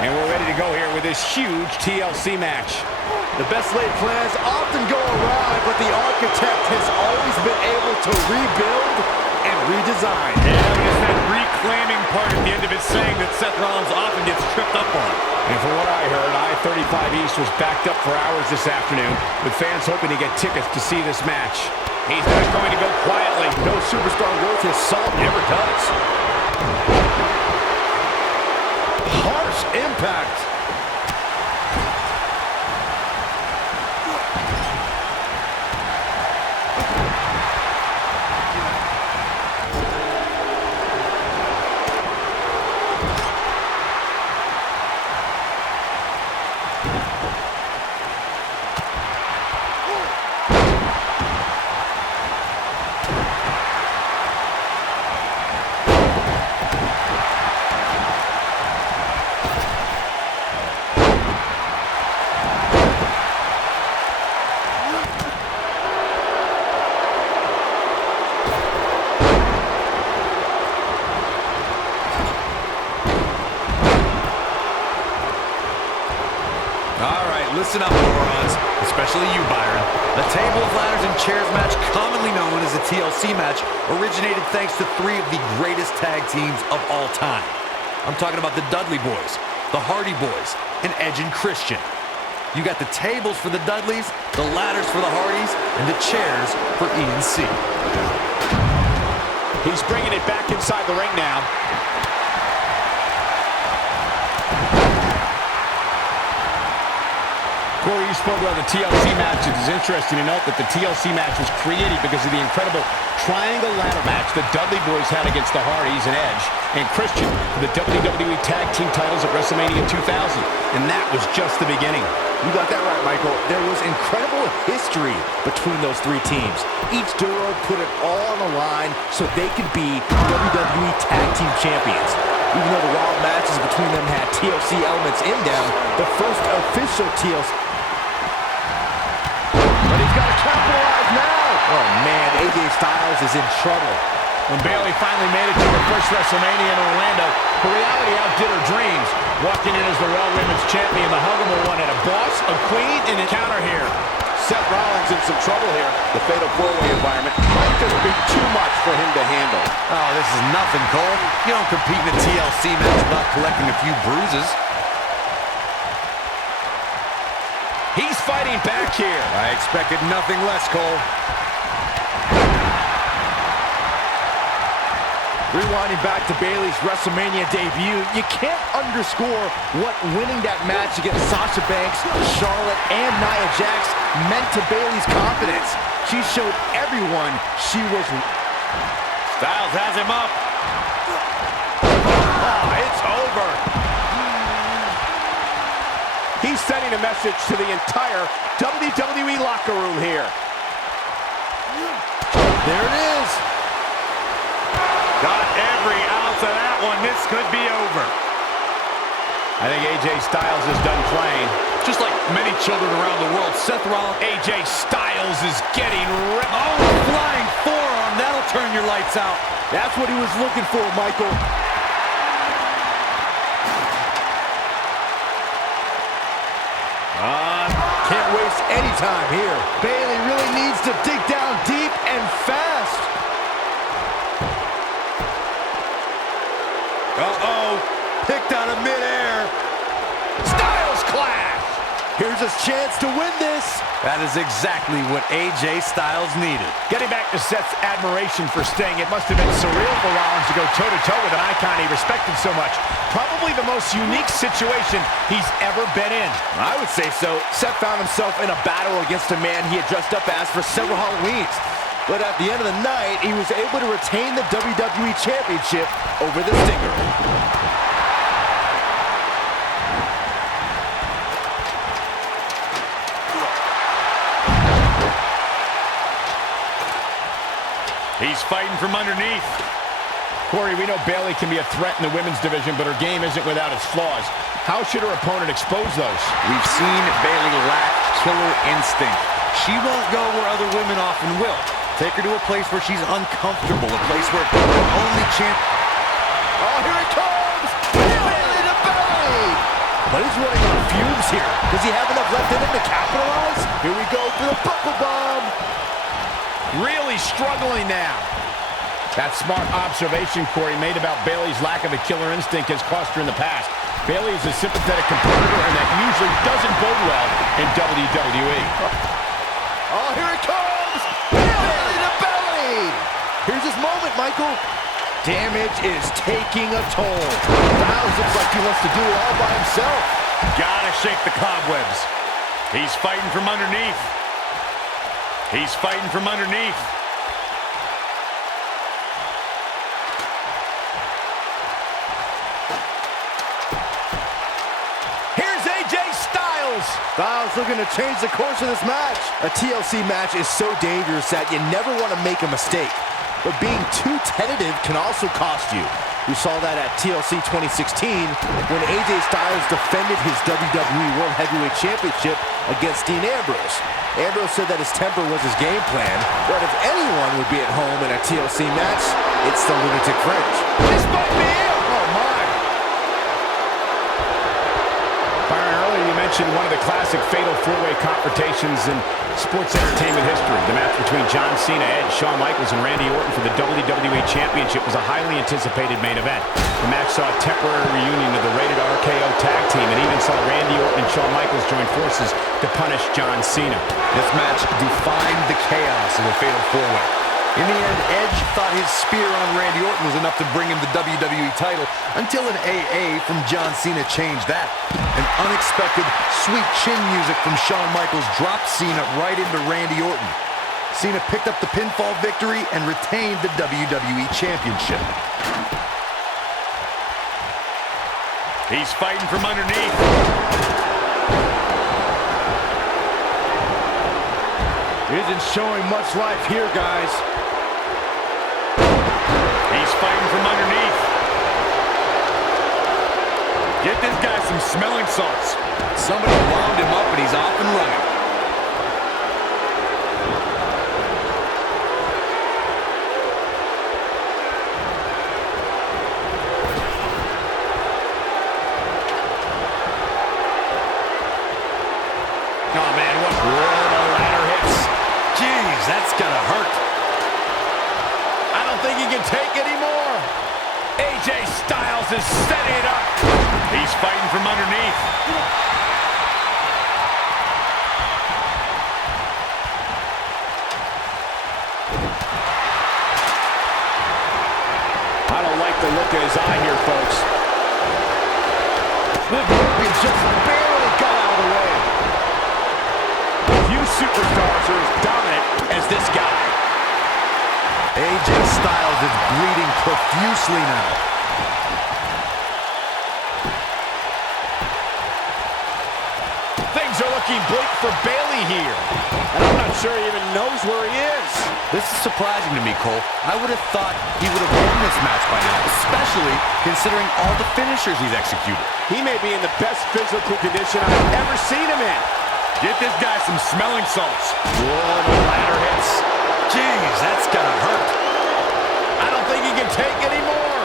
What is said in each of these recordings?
And we're ready to go here with this huge TLC match. The best laid plans often go awry, but the architect has always been able to rebuild and redesign. Yeah, but it's that reclaiming part at the end of his saying that Seth Rollins often gets tripped up on. And from what I heard, I-35 East was backed up for hours this afternoon, with fans hoping to get tickets to see this match. He's not going to go quietly. No superstar worth his salt ever does. Harsh impact. Listen up, morons, especially you, Byron. The table of ladders and chairs match, commonly known as a TLC match, originated thanks to three of the greatest tag teams of all time. I'm talking about the Dudley Boys, the Hardy Boys, and Edge and Christian. You got the tables for the Dudleys, the ladders for the Hardys, and the chairs for E and C. He's bringing it back inside the ring now. Corey, you spoke about the TLC match. It is interesting to note that the TLC match was created because of the incredible triangle ladder match the Dudley Boys had against the Hardys and Edge and Christian for the WWE Tag Team titles at WrestleMania 2000. And that was just the beginning. You got that right, Michael. There was incredible history between those three teams. Each duo put it all on the line so they could be WWE Tag Team Champions. Even though the wild matches between them had TLC elements in them, the first official TLC... But he's got to capitalize now! Oh man, AJ Styles is in trouble. When Bayley finally made it to her first WrestleMania in Orlando, her reality outdid her dreams. Walking in as the Raw Women's Champion, the Huggable wanted a boss, a queen, and a counter here. Seth Rollins in some trouble here. The fatal four-way environment might just be too much for him to handle. Oh, this is nothing, Cole. You don't compete in a TLC match without collecting a few bruises. He's fighting back here. I expected nothing less, Cole. Rewinding back to Bayley's WrestleMania debut, you can't underscore what winning that match against Sasha Banks, Charlotte, and Nia Jax meant to Bayley's confidence. She showed everyone she was... Styles has him up. Oh, it's over. He's sending a message to the entire WWE locker room here. There it is. Got every ounce of that one. This could be over. I think AJ Styles is done playing. Just like many children around the world, Seth Rollins... AJ Styles is getting ripped. Oh, flying forearm. That'll turn your lights out. That's what he was looking for, Michael. Can't waste any time here. Bayley really needs to dig down deep and fast. Uh-oh. Picked out of midair. Styles clash. Here's his chance to win this. That is exactly what AJ Styles needed. Getting back to Seth's admiration for Sting, it must have been surreal for Rollins to go toe-to-toe with an icon he respected so much. Probably the most unique situation he's ever been in. I would say so. Seth found himself in a battle against a man he had dressed up as for several Halloweens. But at the end of the night, he was able to retain the WWE Championship over the Stinger. He's fighting from underneath. Corey, we know Bayley can be a threat in the women's division, but her game isn't without its flaws. How should her opponent expose those? We've seen Bayley lack killer instinct. She won't go where other women often will. Take her to a place where she's uncomfortable, a place where the only champ... Oh, here it comes! Bayley to belly! But he's running on fumes here. Does he have enough left in him to capitalize? Here we go for the buckle bomb. Really struggling now. That smart observation Corey made about Bayley's lack of a killer instinct has cost her in the past. Bayley is a sympathetic competitor, and that usually doesn't bode well in WWE. Oh, here it comes! Belly to belly! Here's his moment, Michael. Damage is taking a toll. Styles looks like he wants to do it all by himself. Gotta shake the cobwebs. He's fighting from underneath. He's fighting from underneath. Here's AJ Styles. Styles looking to change the course of this match. A TLC match is so dangerous that you never want to make a mistake. But being too tentative can also cost you. We saw that at TLC 2016 when AJ Styles defended his WWE World Heavyweight Championship against Dean Ambrose. Ambrose said that his temper was his game plan, but if anyone would be at home in a TLC match, it's the Lunatic Fringe. This might be it. Oh, my. Byron, earlier you mentioned one of the classic fatal four-way confrontations in sports entertainment history. The match between John Cena, Edge, Shawn Michaels, and Randy Orton for the WWE Championship was a highly anticipated main event. The match saw a temporary reunion of the Rated RKO tag team and even saw Randy Orton and Shawn Michaels join forces to punish John Cena. This match defined the chaos of a fatal four-way. In the end, Edge thought his spear on Randy Orton was enough to bring him the WWE title until an AA from John Cena changed that. An unexpected sweet chin music from Shawn Michaels dropped Cena right into Randy Orton. Cena picked up the pinfall victory and retained the WWE Championship. He's fighting from underneath. Isn't showing much life here, guys. He's fighting from underneath. Get this guy some smelling salts. Somebody wound him up and he's off and running. Oh, man, what the ladder hits. Jeez, that's gonna hurt. I don't think he can take anymore. AJ Styles is setting it up. He's fighting from underneath. I don't like the look in his eye here, folks. The Scorpion just barely got out of the way. Few superstars are as dominant as this guy. AJ Styles is bleeding profusely now. Things are looking bleak for Bayley here. And I'm not sure he even knows where he is. This is surprising to me, Cole. I would have thought he would have won this match by now, especially considering all the finishers he's executed. He may be in the best physical condition I've ever seen him in. Get this guy some smelling salts. Whoa, the ladder hits. Jeez, that's gonna hurt. I don't think he can take anymore.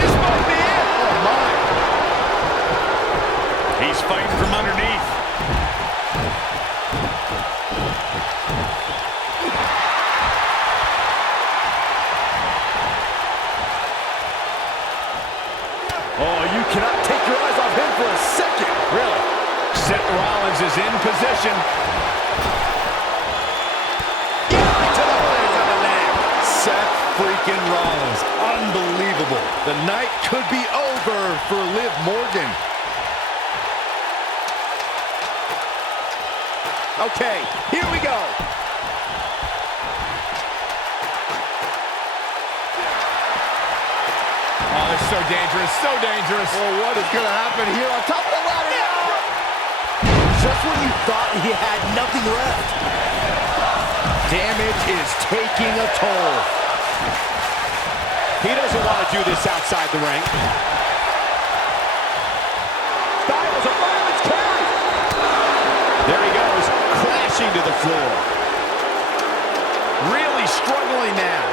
This might be it. Oh, my. He's fighting from underneath. Oh, you cannot take your eyes off him for a second. Really? Seth Rollins is in position. To the place of the leg. Seth freaking Rollins. Unbelievable. The night could be over for Liv Morgan. Okay, here we go. Oh, this is so dangerous, so dangerous. Well, what is going to happen here on top of the ladder now? Just when you thought he had nothing left. Damage is taking a toll. He doesn't want to do this outside the ring. Styles, a fireman's carry. There he goes, crashing to the floor. Really struggling now.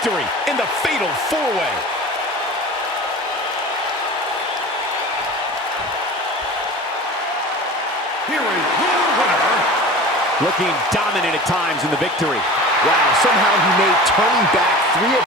victory in the Fatal 4-Way. Here is your winner. Looking dominant at times in the victory. Wow, somehow he made turning back 3